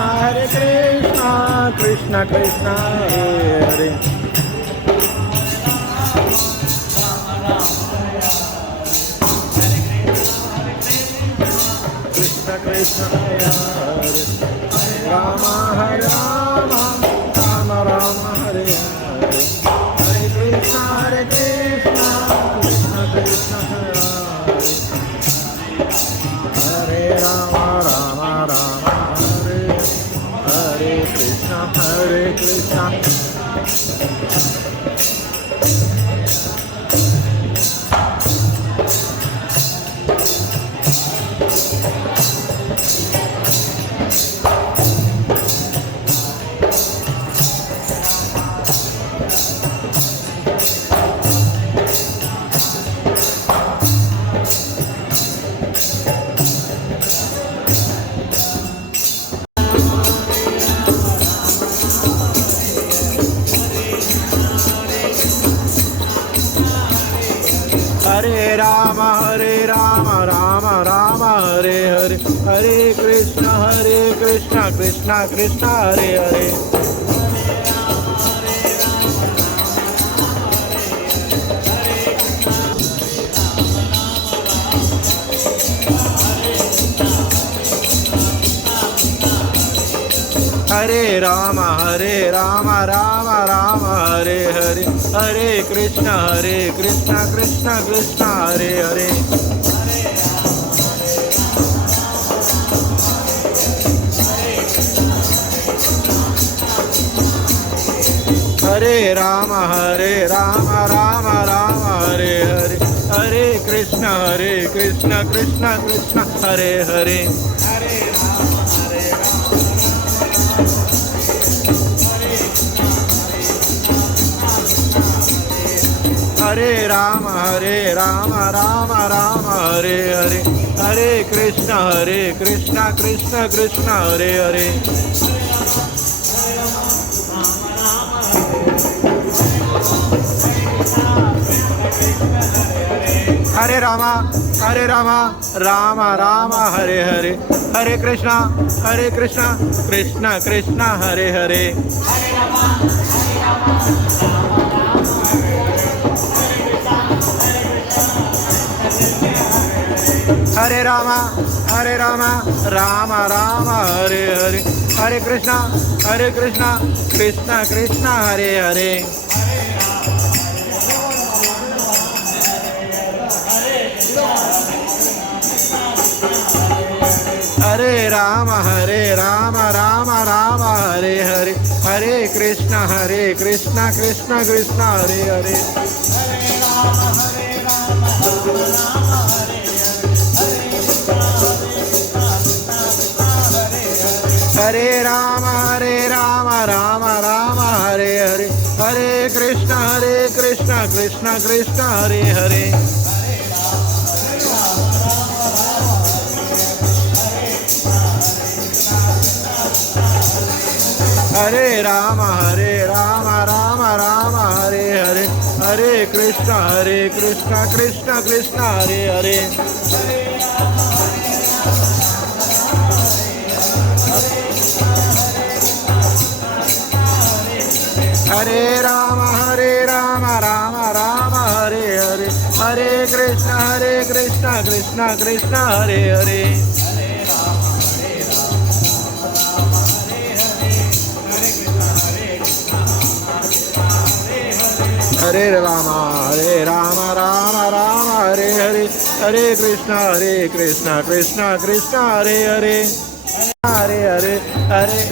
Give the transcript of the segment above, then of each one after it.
Hare Krishna, Krishna Krishna Hare Hare. Krishna Krishna Hare Hare. Rama Hare Rama, Rama Rama Hare Hare. Hare Krishna, Krishna Krishna Hare Hare. Hare Rama, Rama Rama Hare Hare. Krishna, Hare Krishna. Hare Rama, Rama Rama Hare Hare. Hare Krishna, Krishna Krishna Hare Hare. Hare Rama, Rama Rama Hare Hare. Hare Krishna, Krishna Krishna Hare Hare. Hare Rama, Rama Hare Hare. Hare Krishna, Krishna Krishna Hare Hare. Hare Rama, Rama Hare Hare. Hare Krishna, Krishna Krishna Hare Hare. Hare Rama, Rama Hare Hare. Hare Krishna, Krishna Krishna Hare Hare. Hare Rama, Rama Hare Hare. Hare Krishna, Krishna Krishna Hare Hare. Hare Rama, Rama Hare Hare. Hare Krishna, Krishna Krishna Hare Hare. Hare Rama, Rama Hare Hare. Hare Krishna, Krishna Hare Hare. Hare Rama, Rama Hare Hare. Hare Krishna, Krishna Hare Hare. Hare Rama, Rama Hare Hare. Hare Krishna, Krishna Hare Hare. Hare Rama, Rama Hare Hare. Hare Krishna, Krishna Hare Hare. Hare Hare.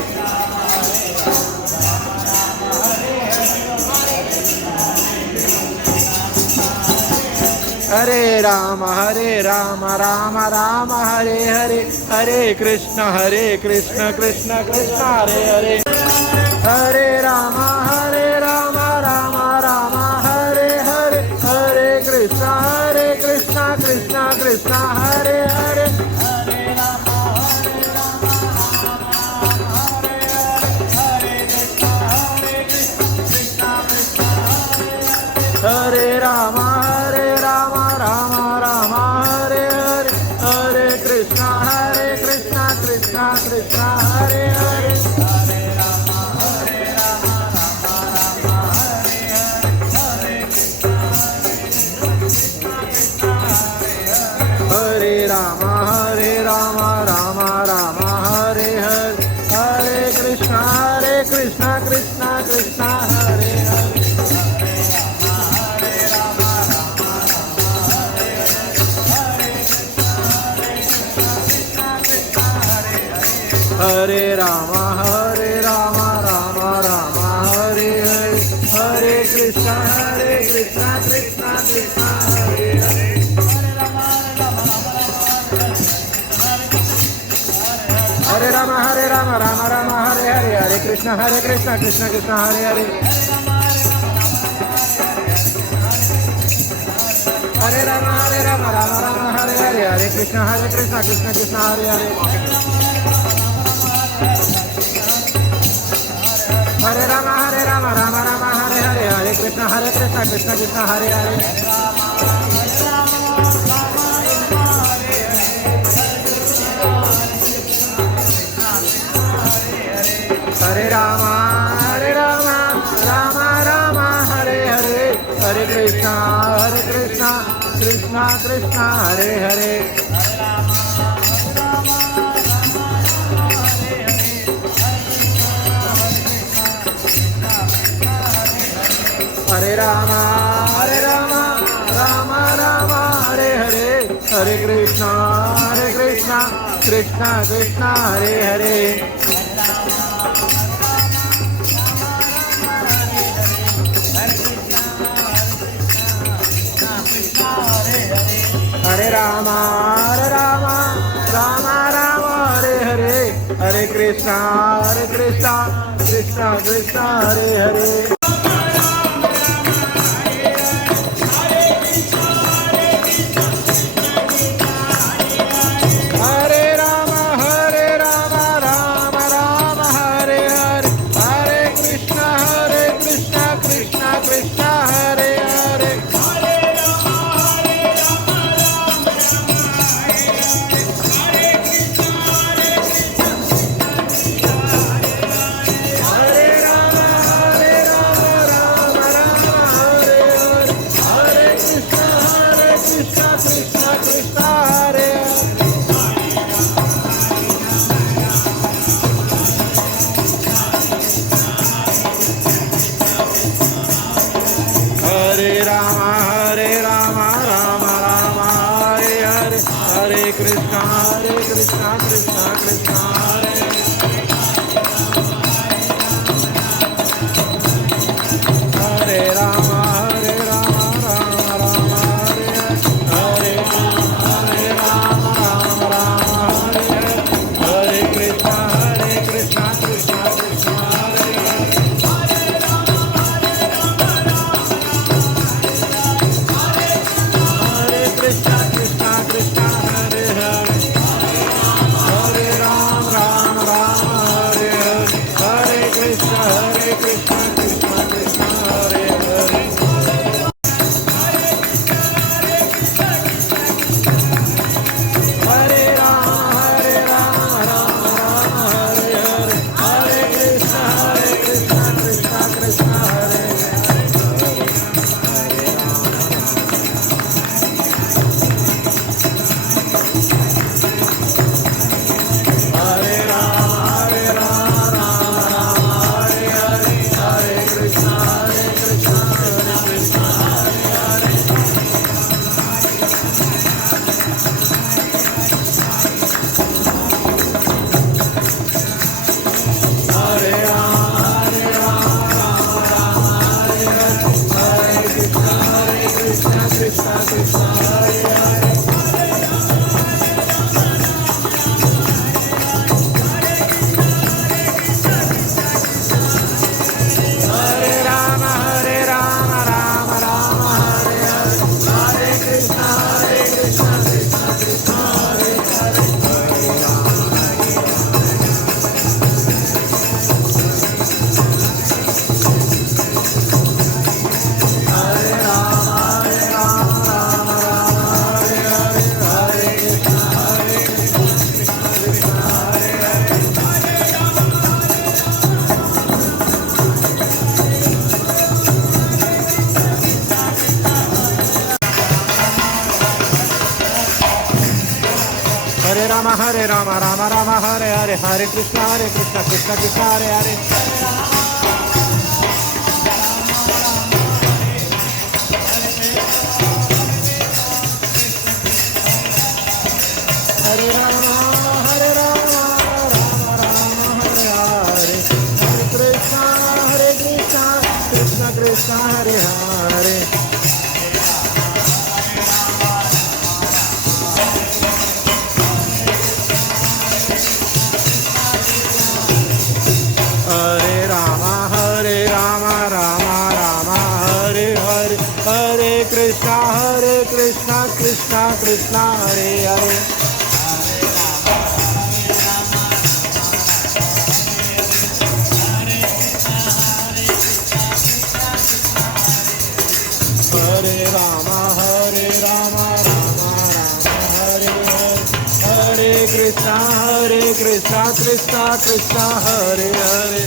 Hare Rama, Rama Hare Hare. Hare Krishna, Krishna Hare Hare. Hare Rama, Rama Hare Hare. Hare Krishna, Krishna Hare Hare. Hare Rama, Rama Hare Hare. Hare Krishna, Krishna Krishna Hare Hare Hare Rama Rama Rama Hare Hare Hare Krishna Krishna Krishna Hare Hare Hare Rama Rama Rama Hare Hare Hare Krishna Krishna Krishna Hare Hare Hare Rama Rama Hare Hare Hare Krishna Krishna Krishna Hare Hare Hare Rama Rama Hare Hare Hare Krishna Krishna Krishna Hare Hare Hare Rama Rama Hare Hare Hare Krishna Krishna Hare Hare Hare Rama Rama Hare Hare Hare Krishna Krishna Hare Hare Hare Rama Rama Hare Hare Hare Krishna Krishna Hare Hare Hare Rama Rama Hare Hare Hare Krishna Krishna Hare Hare Hare Rama Rama Hare Hare Hare Krishna Krishna Hare Hare Hare Rama Hare Rama, Rama Rama, Hare Hare, Hare Krishna, Krishna Krishna, Hare Hare. Hare Rama, Hare Rama, Rama Rama, Hare Hare, Hare Krishna, Krishna Krishna, Hare Hare. Hare Rama, Rama Rama, Hare Hare, Hare Krishna, Krishna Krishna, Hare Hare. Hare Rama, Rama Rama, Hare Hare, Hare Krishna, Krishna Krishna, Hare Hare.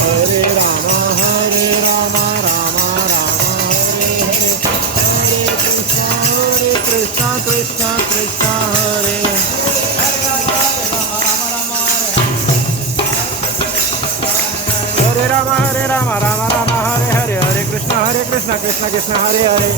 Hare Rama, Rama Rama, Hare Hare, Hare Krishna, Krishna Krishna, Hare. Hare Rama, Rama Rama, Hare Hare, Hare Krishna, Krishna Krishna, Hare Hare.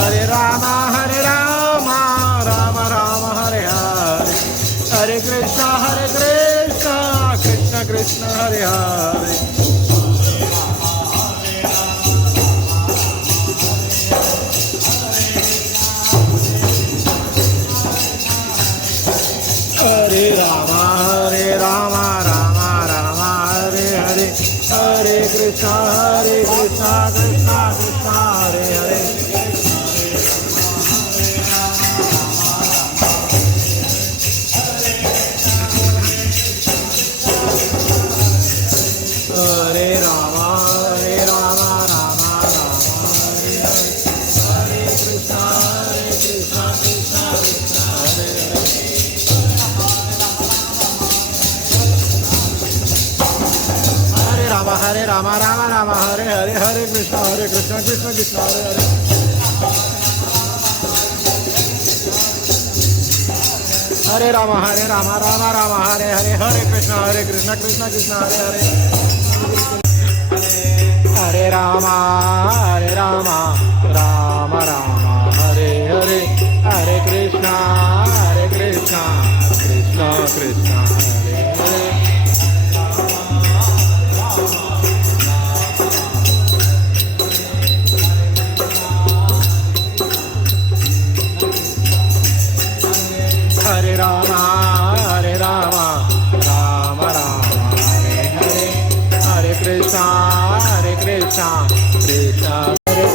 Hare Rama, Rama Rama, Hare Hare, Hare Krishna, Krishna Krishna, Hare Hare. Hare Rama, Rama Rama, Hare Hare, Hare Krishna, Krishna Krishna, Hare Hare. Hare Rama, Rama Rama, Hare Hare, Hare Krishna, Krishna Krishna, Hare Hare. Hare Rama, Rama Hare Hare, Hare Krishna, Krishna Krishna, Hare Hare. Hare Rama, Rama Hare Hare, Hare Krishna, Krishna Krishna, Hare Hare. Hare Rama, Rama Rama, Hare Hare, Hare Krishna, Krishna Krishna, Hare Hare. Hare Rama, Rama Rama, Hare Hare, Hare Krishna, Krishna Hare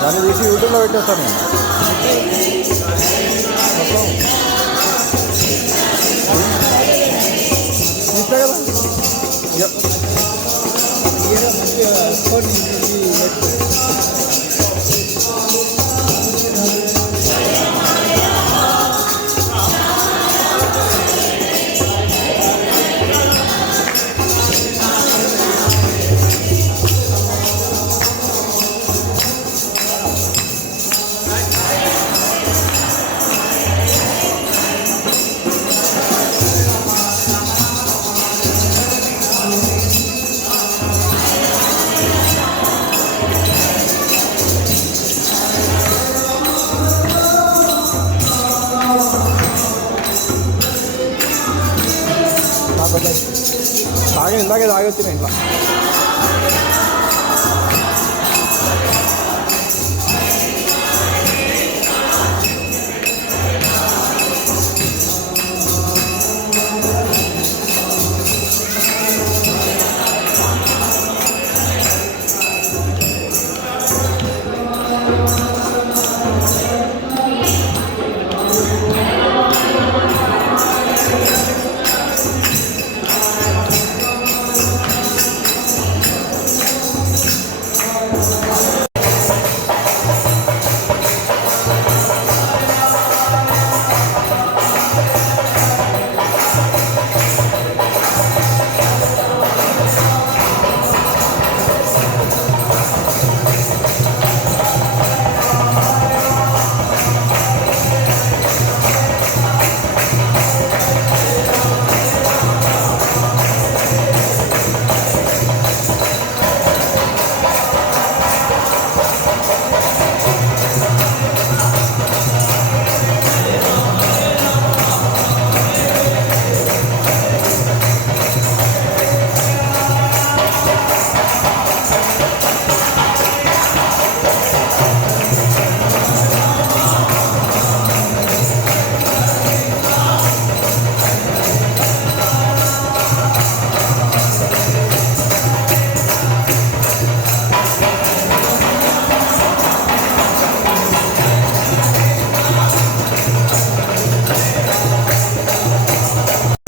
దాన్ని తీసి యూట్యూబ్లో పెట్టేస్తాను తీస్తా కదా తాగి ఇందాకే తాగొచ్చిన ఇంట్లో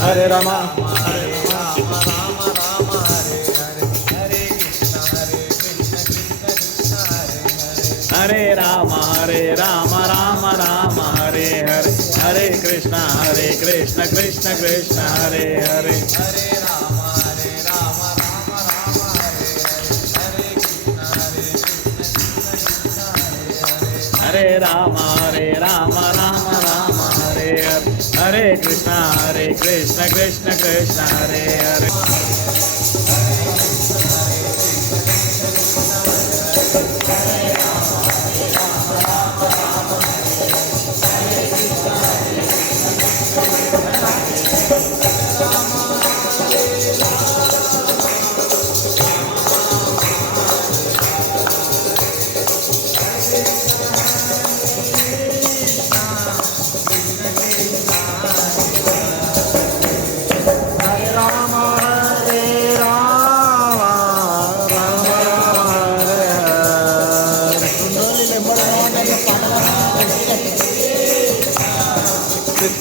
హరే రామ हरे राम राम राम हरे हरे हरे कृष्ण कृष्ण कृष्ण हरे हरे हरे राम राम राम हरे हरे हरे राम राम राम हरे हरे हरे कृष्ण कृष्ण कृष्ण हरे Hare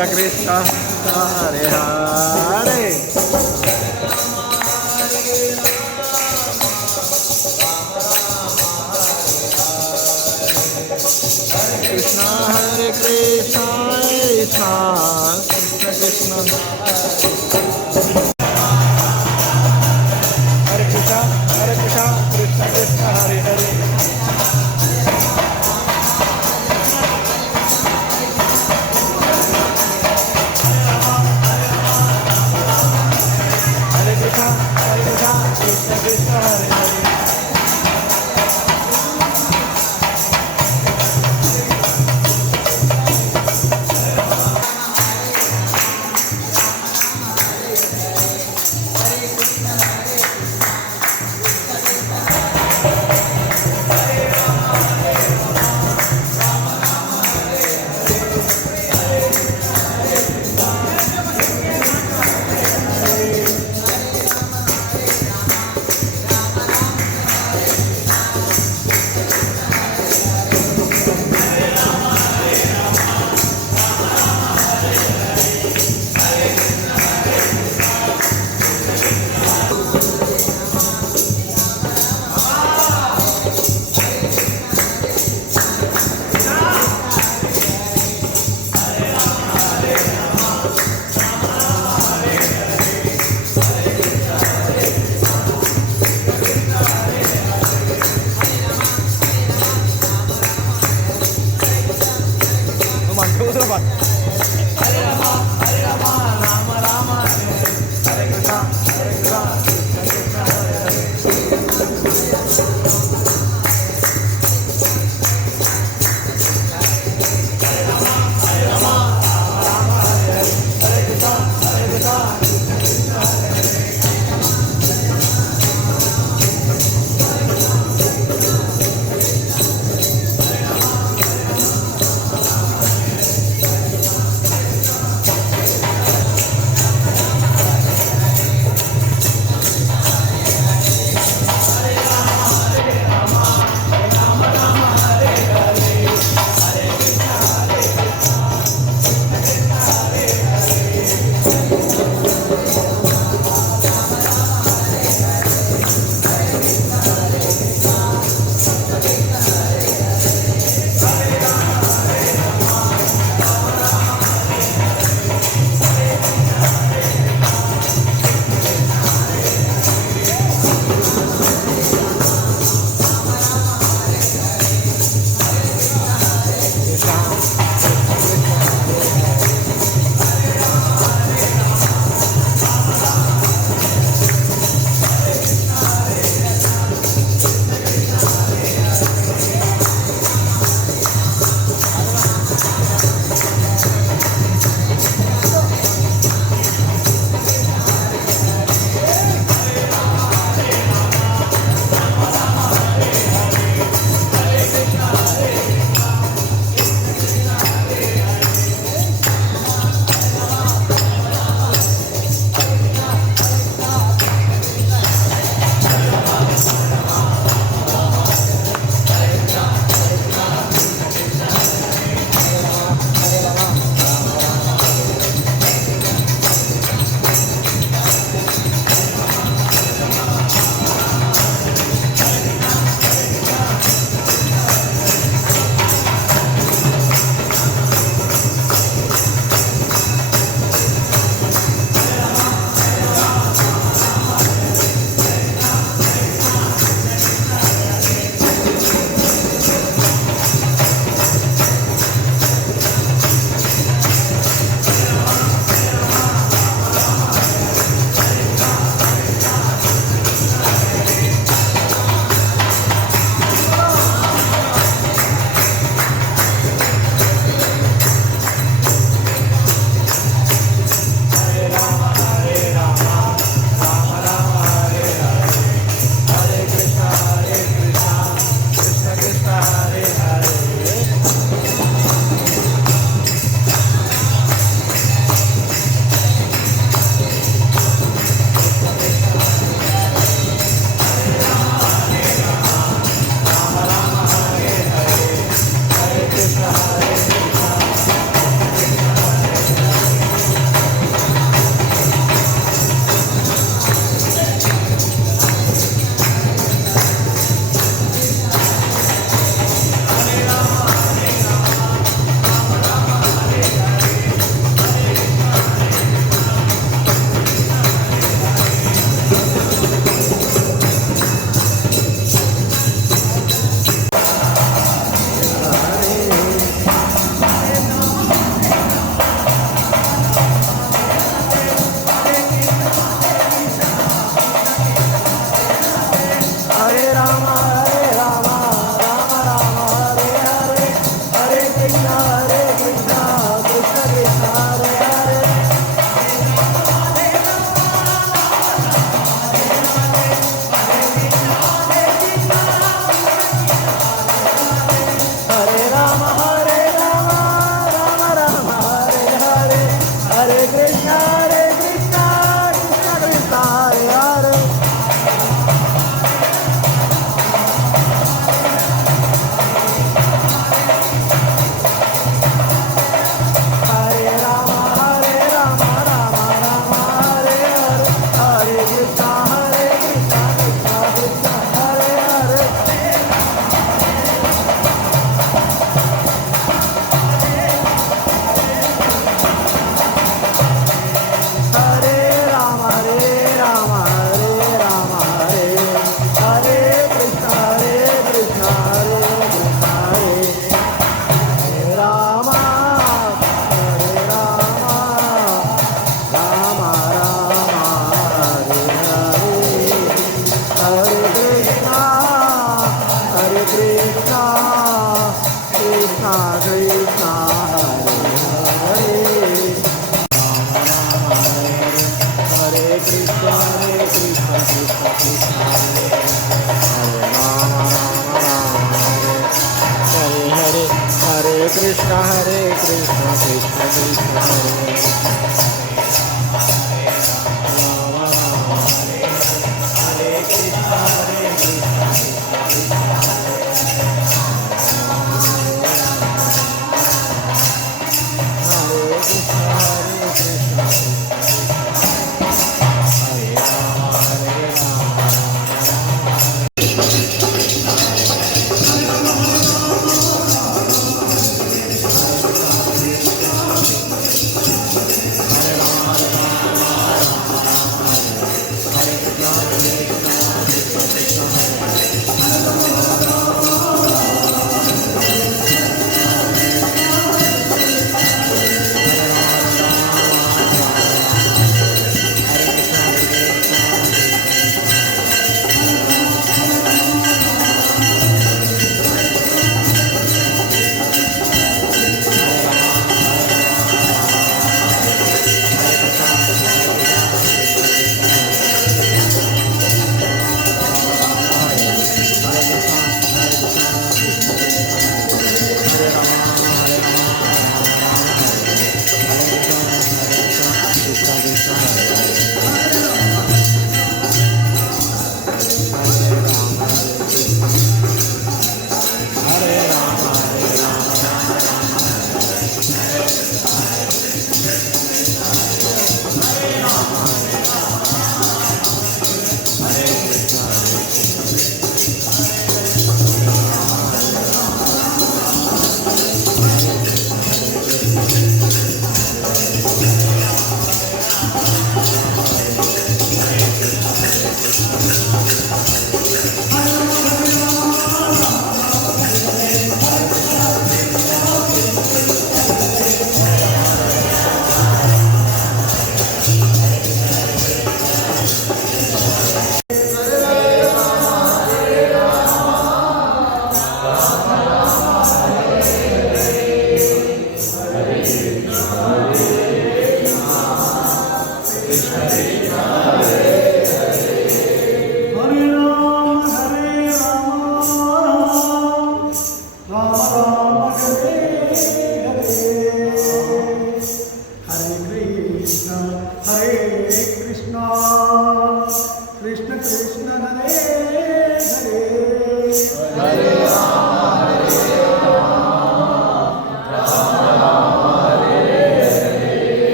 Krishna Krishna Hare Hare Krishna Hare Krishna Krishna Krishna Hare Krishna Krishna Krishna Hare Hare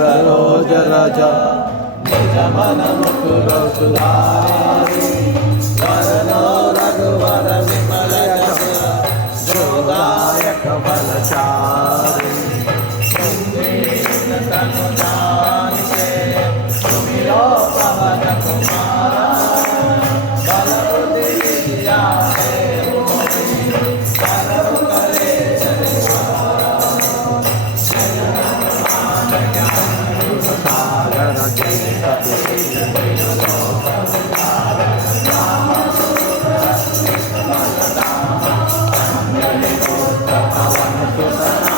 Saroj रज निज मन मुकुर सुधारि वरनो रघुवर विमल जस जोदायक बलचारि तनु जानिके सुमिरो पवन कुमार बल बुद्धि विद्या Jai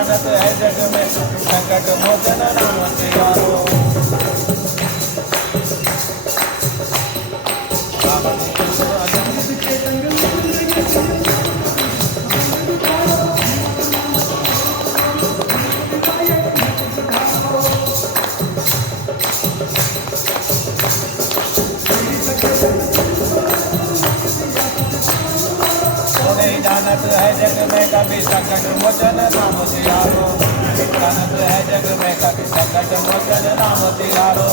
जानत है जग में संकट मोचन नाम सियारो जानत है जग में कभी संकट मोचन नाम सियारो जानत है जग में कभी संकट मोचन नाम सियारो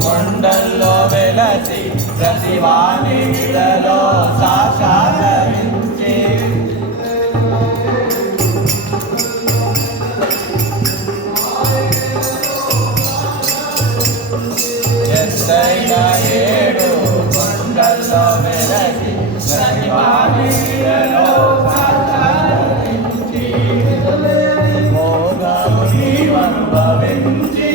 కొండల్లో వెలసి ప్రతివాని విలలో సాక్షాత్కరించి ఎత్తైన ఏడు కొండల్లో వెలసి ప్రతివాని విలలో సాక్షాత్కరించి మోగముని అనుభవించి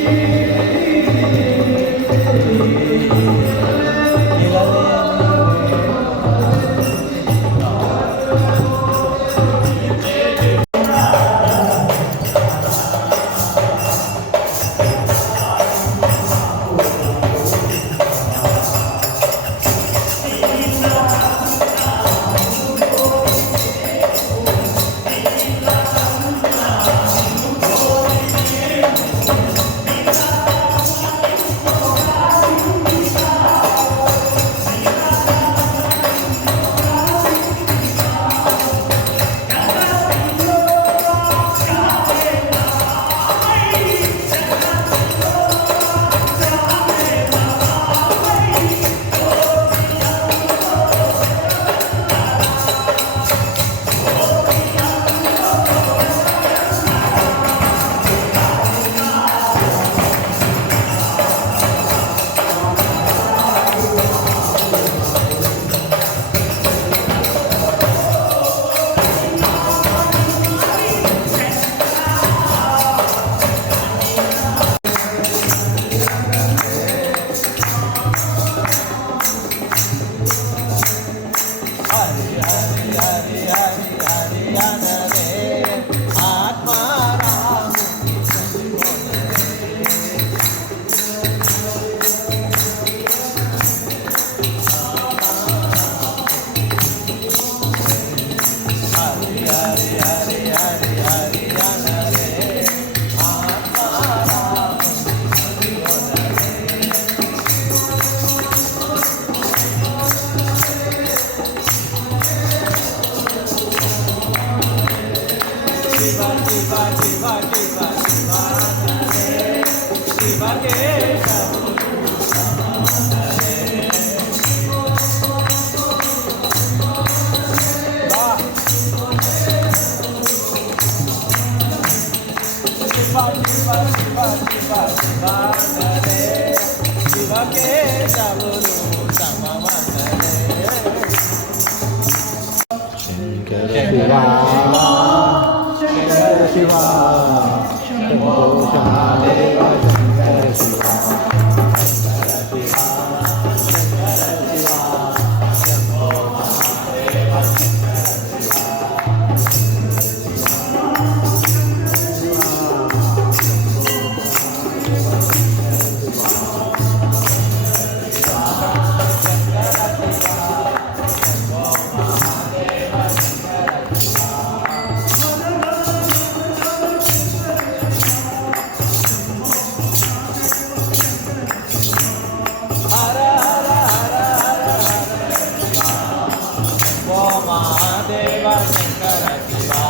మహాదేవ శంకర శివా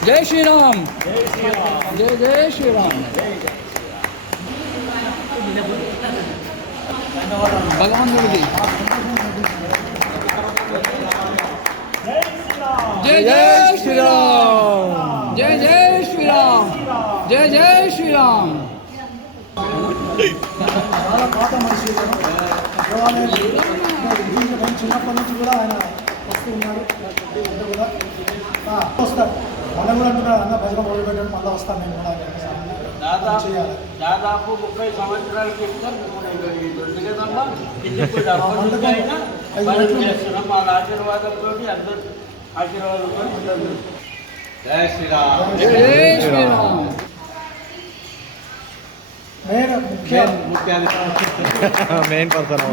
जय श्री राम जय जय श्री राम भगवान जी जय जय श्री राम जय जय श्री राम जय जय श्री राम చాలా పాత మనిషి దేవాలయం చిన్నప్పటి నుంచి కూడా ఆయన వస్తూ ఉన్నాడు కూడా వస్తారు మనం కూడా అంటున్నారు అన్న భజన మొదలు పెట్టండి మళ్ళీ వస్తాను నేను కూడా దాదాపు 30 సంవత్సరాల క్రితం వాళ్ళ ఆశీర్వాదంతో అందరూ ఆశీర్వాదంతో జై శ్రీరామ్ जय श्री राम మెయిన్ పర్సన్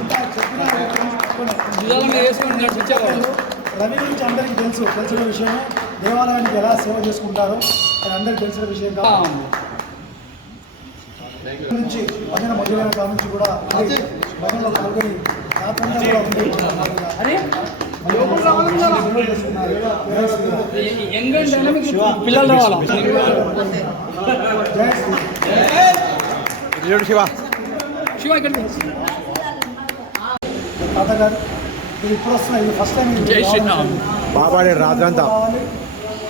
రవి గురించి అందరికీ తెలిసిన విషయమే దేవాలయానికి ఎలా సేవ చేసుకుంటారో అది అందరికీ తెలిసిన విషయం కాదు నుంచి భజన మొదలైన కాడ నుంచి కూడా భజనలో పాల్గొని రాత్రంతా కూడా ఉండి పిల్లలు రావాలా శివ శివ ఇక్కడ తాతగారు ఇది ఇప్పుడు వస్తున్నా ఇది ఫస్ట్ టైం జై శ్రీరామ్ బాబాడి రాజంతా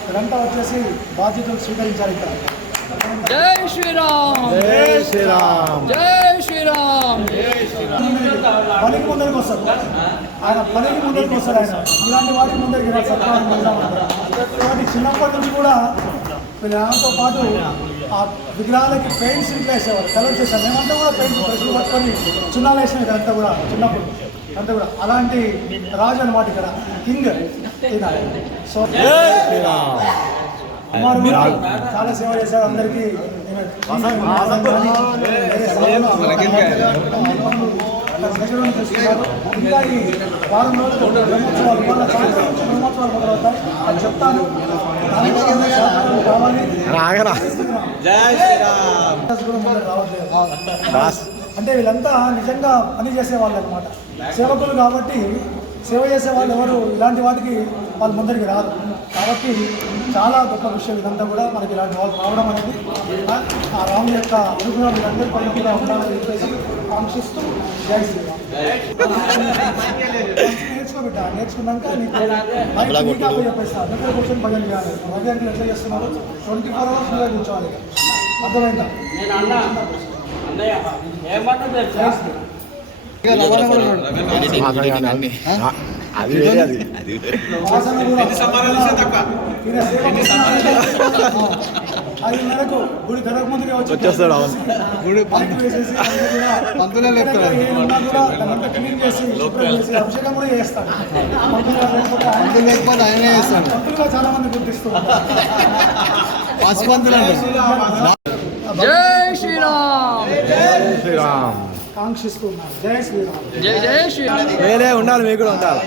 ఇదంతా వచ్చేసి బాధ్యతలు స్వీకరించారు ఇక్కడ జై శ్రీరామ్ జై శ్రీరామ్ జై శ్రీరామ్ పనికి ముందరికి వస్తారు ఆయన పనికి ముందరికి వస్తాడు ఆయన ఇలాంటి వాటికి ముందరికి సత్కారం కాబట్టి చిన్నప్పటి నుంచి కూడా వీళ్ళతో పాటు ఆ విగ్రహాలకి పెయింట్స్ ఇట్లా వేసేవారు, కలర్ చేశారు. మేమంతా కూడా పెయింట్స్ బ్రష్లు పట్టుకొని చున్నాలు వేసినాయి అంతా కూడా చిన్నప్పుడు అంతా కూడా. అలాంటి రాజు అనమాట ఇక్కడ, కింగ్ ఈయన. సో కుమారుడు చాలా సేవ చేశారు అందరికీ. ఇంకా ఈ వారం రోజులు బ్రహ్మోత్సవాలు, ఇవాళ సాయంత్రం నుంచి బ్రహ్మోత్సవాలు మొదలవుతాయి. అది చెప్తాను. కావాలి అంటే వీళ్ళంతా నిజంగా పని చేసే వాళ్ళు అనమాట, సేవకులు కాబట్టి. సేవ చేసే వాళ్ళు ఎవరు ఇలాంటి వాటికి వాళ్ళు ముందరికి రారు. కాబట్టి చాలా గొప్ప విషయం ఇదంతా కూడా. మనకి ఇలాంటి వాళ్ళు రావడం అనేది ఆ రాము యొక్క అనుగ్రహం వీళ్ళందరి పైన ఉండాలని చెప్పేసి కాంక్షిస్తూ జై శ్రీరామ్. నేర్చుకోబెట్టా, నేర్చుకున్నాక నీకు చెప్పేస్తాను. దగ్గర కూర్చొని భజన చేయాలి. భజనకి ఎట్లా చేస్తున్నారు, 24 hours మీద కూర్చోవాలి. అర్థమైందా? అది వేరే, అది అది మేరకు గుడి గడప ముందుకే వచ్చేస్తాడు. అవును, గుడి వేసేసి పంతులే క్లీన్ చేసి అభిషేకం కూడా చేస్తాడు. పంతులు లేకపోతే ఆయనే చేస్తాడు. పంతులుగా చాలా మంది గుర్తిస్తూ పసుపంతులు. జై శ్రీరామ్. జై శ్రీరామ్. కాంక్షిస్తూ ఉన్నారు. జై శ్రీరామ్. జై జై శ్రీరామ్. వేరే ఉండాలి, మీకు కూడా ఉండాలి.